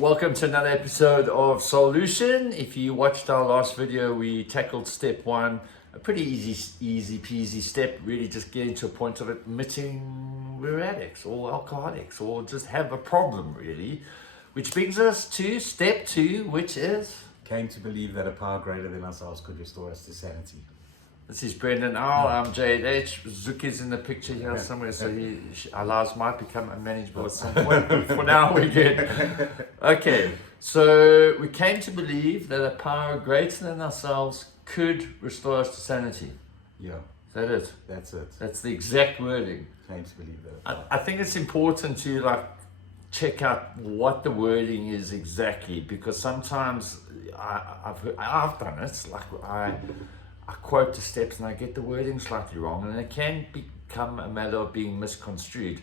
Welcome to another episode of Solution. If you watched our last video, we tackled step one, a pretty easy peasy step, really just getting to a point of admitting we're addicts or alcoholics or just have a problem really, which brings us to step two, which is? Came to believe that a power greater than ourselves could restore us to sanity. This is Brendon L. I'm Jade H. Zuki's in the picture here somewhere, so our lives might become unmanageable at some point. For now, we're good. Okay, so we came to believe that a power greater than ourselves could restore us to sanity. Yeah. Is that it? That's it. That's the exact wording. Came to believe that. I think it's important to check out what the wording is exactly, because sometimes I've done it. I quote the steps and I get the wording slightly wrong, and it can become a matter of being misconstrued.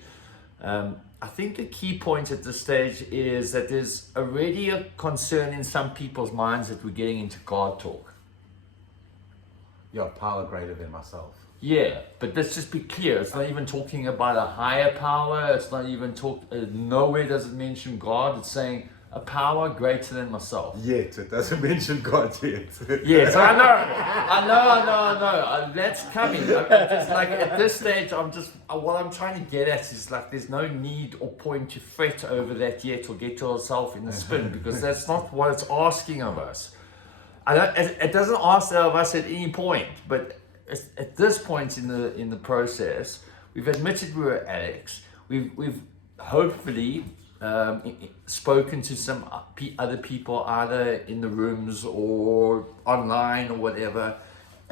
I think the key point at this stage is that there's already a concern in some people's minds that we're getting into God talk. Yeah, power greater than myself. Yeah, but let's just be clear. It's not even talking about a higher power. It's not even nowhere does it mention God. It's saying a power greater than myself. Yet, it doesn't mention God yet. Yes, I know. That's coming. I'm just at this stage, what I'm trying to get at is there's no need or point to fret over that yet or get yourself in the spin, because that's not what it's asking of us. It doesn't ask that of us at any point, but at this point in the process, we've admitted we were addicts. We've hopefully spoken to some other people, either in the rooms or online or whatever,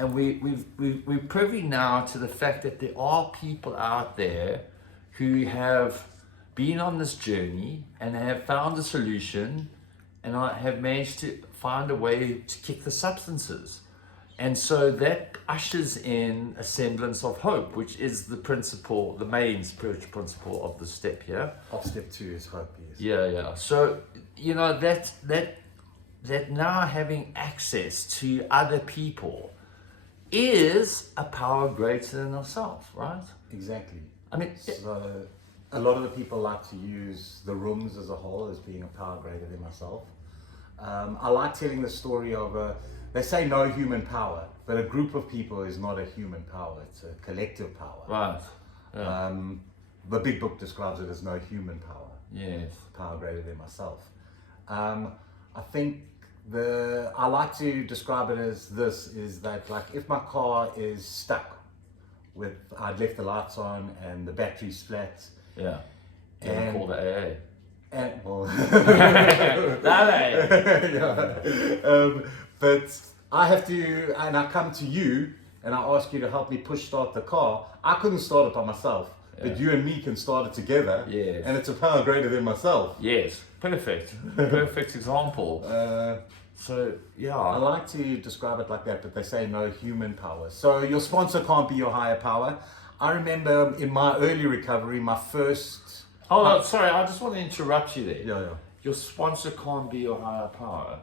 and we're privy now to the fact that there are people out there who have been on this journey and have found a solution and have managed to find a way to kick the substances. And so that ushers in a semblance of hope, which is the principle, the main spiritual principle of the step here. Of step two is hope, yes. Yeah. So, that now having access to other people is a power greater than ourselves, right? Exactly. I mean, so a lot of the people like to use the rooms as a whole as being a power greater than myself. I like telling the story of they say no human power, but a group of people is not a human power, it's a collective power. Right. Yeah. The big book describes it as no human power. Yes. Power greater than myself. I think I like to describe it as this, is that if my car is stuck I'd left the lights on and the battery's flat. Yeah. You want to call the AA? But I have to, and I come to you and I ask you to help me push start the car. I couldn't start it by myself, but you and me can start it together. Yes. And it's a power greater than myself. Yes, perfect example. So yeah, I like to describe it like that, but they say no human power. So your sponsor can't be your higher power. I remember in my early recovery, my first... Hold on, sorry, I just want to interrupt you there. Yeah. Your sponsor can't be your higher power.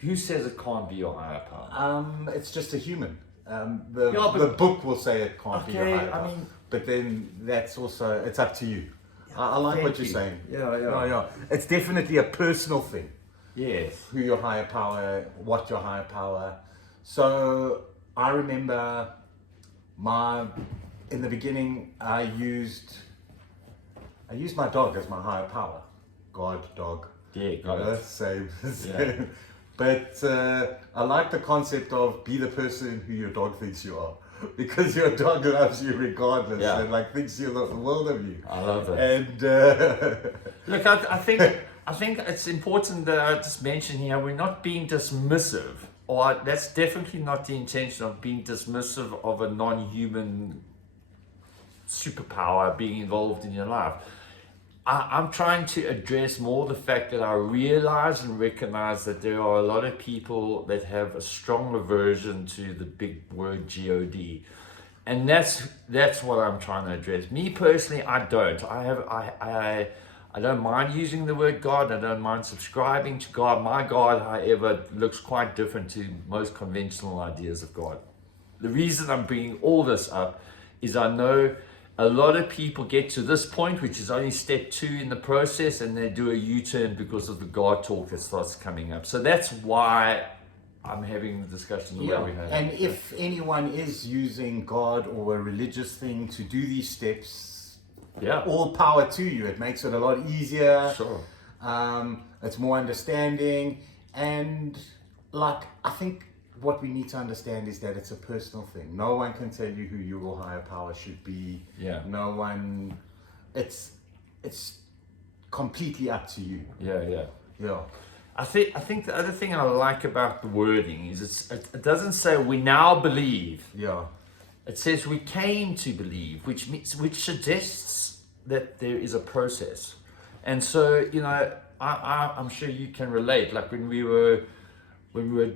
Who says it can't be your higher power? It's just a human. The book will say it can't be your higher power. But then that's also, it's up to you. I like what you're saying. Yeah. It's definitely a personal thing. Yes. Who your higher power, what your higher power. So I remember in the beginning, I used my dog as my higher power. God, dog. Yeah, got it. Same. Yeah. But I like the concept of be the person who your dog thinks you are. Because your dog loves you regardless and thinks you're the world of you. I love it. And look, I think it's important that I just mention here, we're not being dismissive, or that's definitely not the intention of being dismissive of a non-human superpower being involved in your life. I'm trying to address more the fact that I realize and recognize that there are a lot of people that have a strong aversion to the big word God. And that's what I'm trying to address. Me personally, I don't. I don't mind using the word God. I don't mind subscribing to God. My God, however, looks quite different to most conventional ideas of God. The reason I'm bringing all this up is I know a lot of people get to this point, which is only step 2 in the process, and they do a U-turn because of the God talk that starts coming up. So that's why I'm having the discussion the way we have. And if anyone is using God or a religious thing to do these steps, all power to you. It makes it a lot easier. Sure. It's more understanding, and like I think what we need to understand is that it's a personal thing. No one can tell you who your higher power should be. Yeah. No one. It's completely up to you. Yeah. I think the other thing I like about the wording is it doesn't say we now believe. Yeah. It says we came to believe, which suggests that there is a process. And so, you know, I'm sure you can relate. Like when we were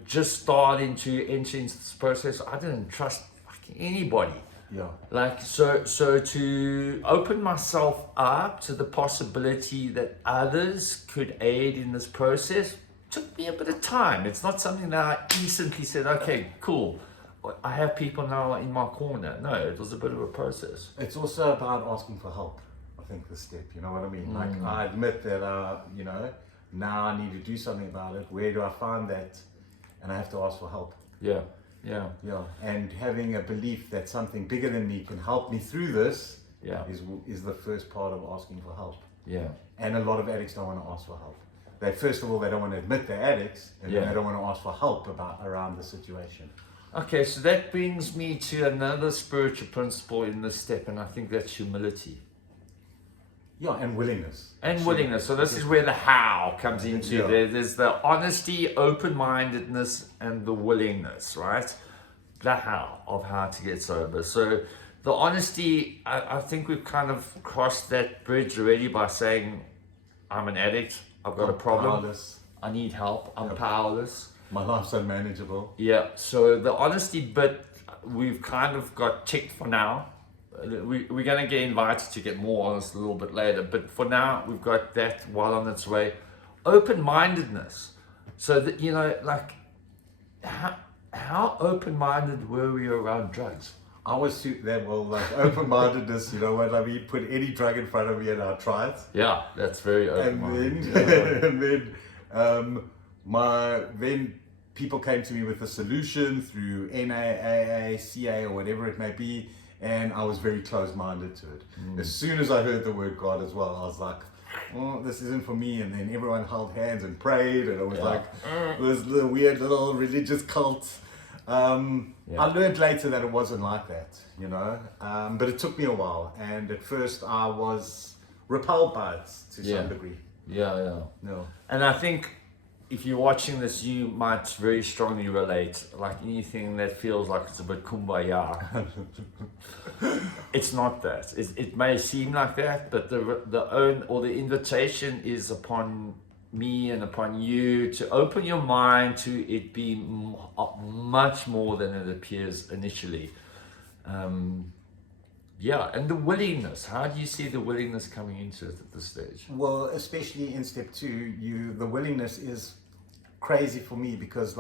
just starting to enter into this process, I didn't trust fucking anybody. Yeah. Like so to open myself up to the possibility that others could aid in this process took me a bit of time. It's not something that I instantly said, okay, cool, I have people now in my corner. No, it was a bit of a process. It's also about asking for help. I think the step, you know what I mean? Like I admit that, you know, now I need to do something about it. Where do I find that? And I have to ask for help. Yeah. And having a belief that something bigger than me can help me through this is the first part of asking for help. Yeah. And a lot of addicts don't want to ask for help. They first of all, they don't want to admit they're addicts, and then they don't want to ask for help around the situation. Okay, so that brings me to another spiritual principle in this step, and I think that's humility. Yeah, and willingness. Willingness. So this is where the how comes into. There's the honesty, open-mindedness, and the willingness, right? The how of how to get sober. So the honesty, I think we've kind of crossed that bridge already by saying, I'm an addict, I've got a problem, powerless. I need help, I'm powerless. My life's unmanageable. Yeah, so the honesty bit, we've kind of got ticked for now. We're going to get invited to get more honest a little bit later, but for now we've got that well on its way. Open-mindedness, so that, you know, like how open-minded were we around drugs? I was like open-mindedness, you know what I mean? Put any drug in front of me and I'll try it. Yeah, that's very open-minded. And then people came to me with a solution through NAAA, CA, or whatever it may be. And I was very close-minded to it. As soon as I heard the word God as well, I was like, oh, this isn't for me. And then everyone held hands and prayed, and it was like this little weird little religious cult. I learned later that it wasn't like that, you know, but it took me a while. And at first I was repelled by it to some degree. Yeah. And I think if you're watching this, you might very strongly relate. Like anything that feels like it's a bit kumbaya, it's not that. It may seem like that, but the invitation is upon me and upon you to open your mind to it being much more than it appears initially. And the willingness. How do you see the willingness coming into it at this stage? Well, especially in step 2, the willingness is crazy for me because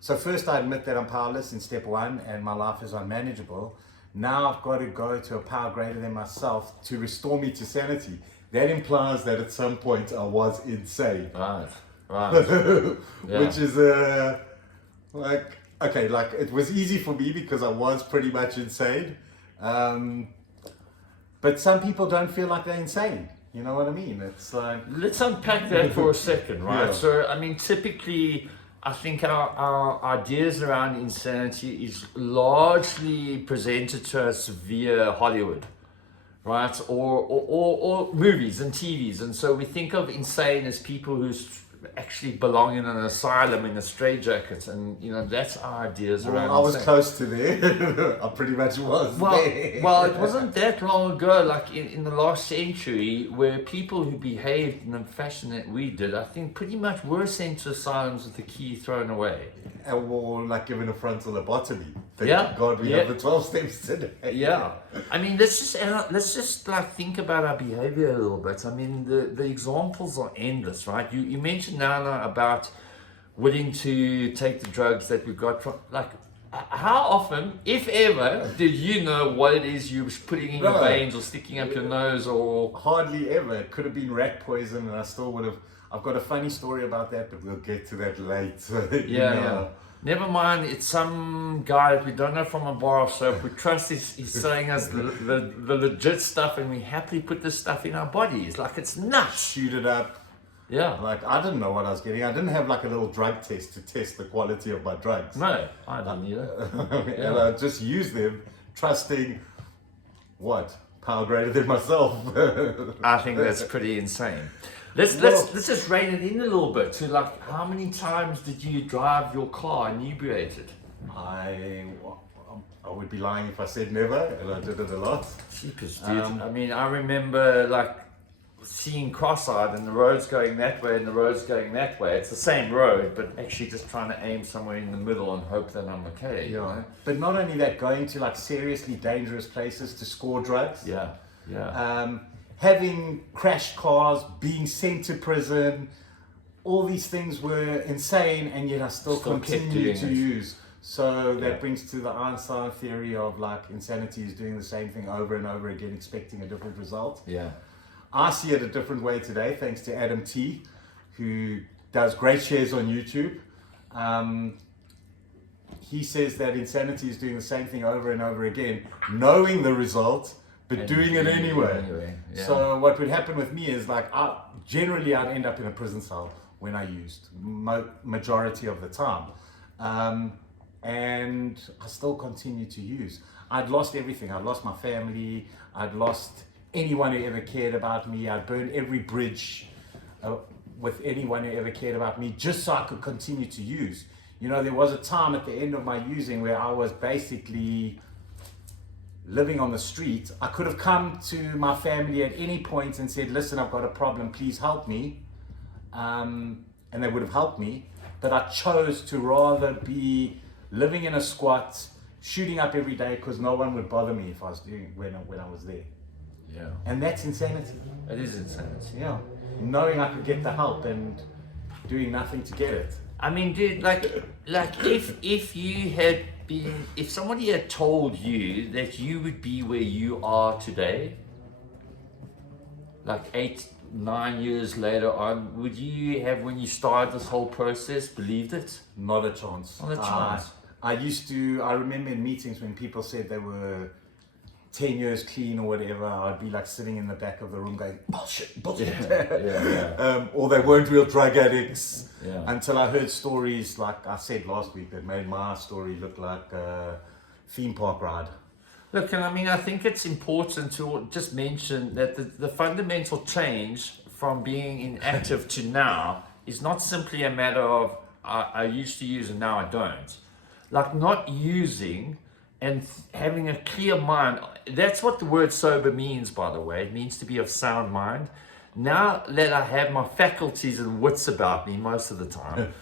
so first I admit that I'm powerless in step 1 and my life is unmanageable. Now I've got to go to a power greater than myself to restore me to sanity. That implies that at some point I was insane. Right. Which is it was easy for me because I was pretty much insane. But some people don't feel like they're insane. You know what I mean? It's like... Let's unpack that for a second, right? Yeah. So, I mean, typically, I think our ideas around insanity is largely presented to us via Hollywood, right? Or movies and TVs. And so we think of insane as people who actually belong in an asylum in a straitjacket, and you know that's our ideas around. I was close to there. I pretty much was. Well, it wasn't that long ago, like in the last century, where people who behaved in the fashion that we did, I think, pretty much were sent to asylums with the key thrown away, or like given a frontal lobotomy. Thank God, we have the 12 steps today. Yeah, I mean, let's just like think about our behavior a little bit. I mean, the examples are endless, right? You mentioned now about willing to take the drugs that we got from, like, How often, if ever, did you know what it is you was putting in your No. veins or sticking up your nose or? Hardly ever. It could have been rat poison, and I still would have. I've got a funny story about that, but we'll get to that later. Yeah. Never mind, it's some guy that we don't know from a bar of soap. We trust he's selling us the legit stuff, and we happily put this stuff in our bodies. Like, it's nuts. Shoot it up. Yeah. Like, I didn't know what I was getting. I didn't have like a little drug test to test the quality of my drugs. No, I didn't either. And I just used them, trusting what? Power greater than myself. I think that's pretty insane. Let's just rein it in a little bit to like, how many times did you drive your car inebriated? I would be lying if I said never, and I did it a lot. Cheapest, dude. I mean, I remember like seeing cross-eyed and the road's going that way and the road's going that way. It's the same road, but actually just trying to aim somewhere in the middle and hope that I'm okay. You know? But not only that, going to like seriously dangerous places to score drugs. Yeah. Having crashed cars, being sent to prison, all these things were insane, and yet I still continue to use. So that brings to the Einstein theory of like insanity is doing the same thing over and over again, expecting a different result. Yeah. I see it a different way today, thanks to Adam T, who does great shares on YouTube. He says that insanity is doing the same thing over and over again, knowing the result, but doing it anyway. Yeah. So what would happen with me is like, generally I'd end up in a prison cell when I used, majority of the time. And I still continue to use. I'd lost everything. I'd lost my family. I'd lost anyone who ever cared about me. I'd burned every bridge with anyone who ever cared about me just so I could continue to use. You know, there was a time at the end of my using where I was basically living on the street. I could have come to my family at any point and said, listen, I've got a problem, please help me. And they would have helped me. But I chose to rather be living in a squat, shooting up every day because no one would bother me if I was doing when I was there. Yeah. And that's insanity. It is insanity. Yeah. Knowing I could get the help and doing nothing to get it. I mean, dude, like if you had been, if somebody had told you that you would be where you are today, like 8-9 years later on, would you have, when you started this whole process, believed it? Not a chance. Not a chance. I remember in meetings when people said they were 10 years clean or whatever, I'd be like sitting in the back of the room going, bullshit. Or they weren't real drug addicts. Yeah. Until I heard stories, like I said last week, that made my story look like a theme park ride. Look, and I mean, I think it's important to just mention that the fundamental change from being inactive to now is not simply a matter of I used to use and now I don't. Like not using and having a clear mind. That's what the word sober means, by the way. It means to be of sound mind. Now that I have my faculties and wits about me most of the time,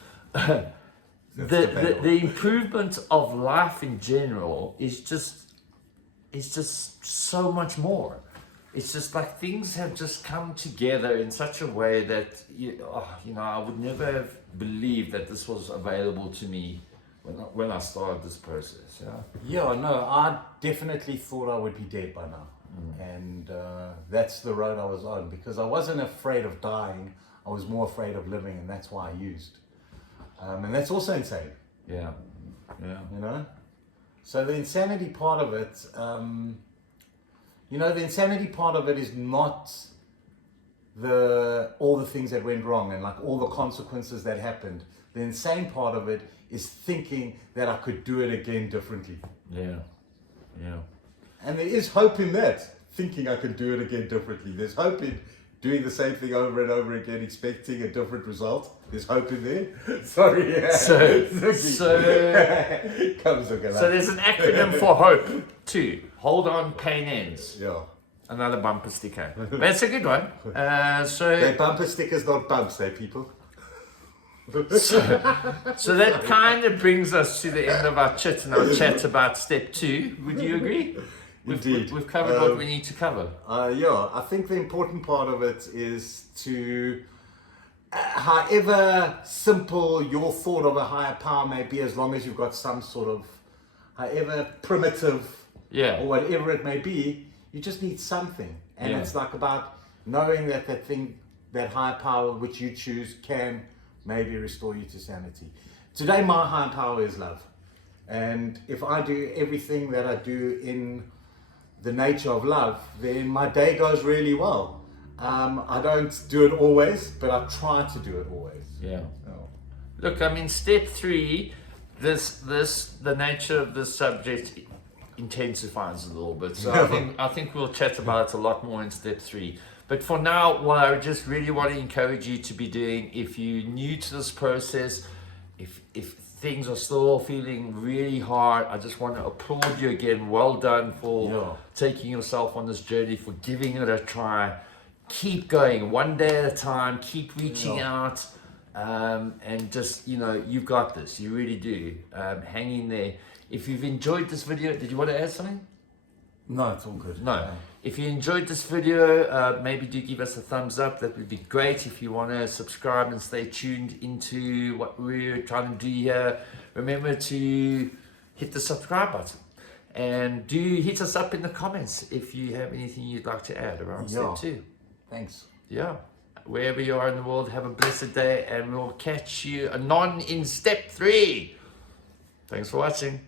the improvement of life in general is just so much more. It's just like things have just come together in such a way that I would never have believed that this was available to me when I started this process. Yeah, no, I definitely thought I would be dead by now. And that's the road I was on, because I wasn't afraid of dying. I was more afraid of living, and that's why I used. And that's also insane. Yeah. You know? So the insanity part of it, the insanity part of it is not all the things that went wrong and like all the consequences that happened. The insane part of it is thinking that I could do it again differently. Yeah. And there is hope in that, thinking I can do it again differently. There's hope in doing the same thing over and over again, expecting a different result. There's hope in there. Sorry. So So there's an acronym for hope too. Hold on, pain ends. Yeah. Another bumper sticker. That's a good one. They're bumper stickers, not bumps, people. So that kind of brings us to the end of our chit and our chat about step 2. Would you agree? Indeed. We've covered what we need to cover. I think the important part of it is to, however simple your thought of a higher power may be, as long as you've got some sort of however primitive Yeah. or whatever it may be, you just need something. And Yeah. it's like about knowing that that thing, that higher power which you choose can maybe restore you to sanity. Today, my higher power is love. And if I do everything that I do in the nature of love, then my day goes really well. I don't do it always, but I try to do it always. Yeah. Oh. Look, I mean, step 3, the nature of this subject intensifies a little bit. So I think we'll chat about it a lot more in step 3. But for now, what I just really want to encourage you to be doing, if you're new to this process, if things are still feeling really hard, I just want to applaud you again. Well done for taking yourself on this journey, for giving it a try. Keep going, one day at a time. Keep reaching out, and just, you know, you've got this. You really do. Hang in there. If you've enjoyed this video, did you want to add something? No, it's all good. No. If you enjoyed this video, maybe do give us a thumbs up. That would be great. If you want to subscribe and stay tuned into what we're trying to do here, remember to hit the subscribe button. And do hit us up in the comments if you have anything you'd like to add around step 2. Thanks. Yeah. Wherever you are in the world, have a blessed day, and we'll catch you anon in step 3. Thanks for watching.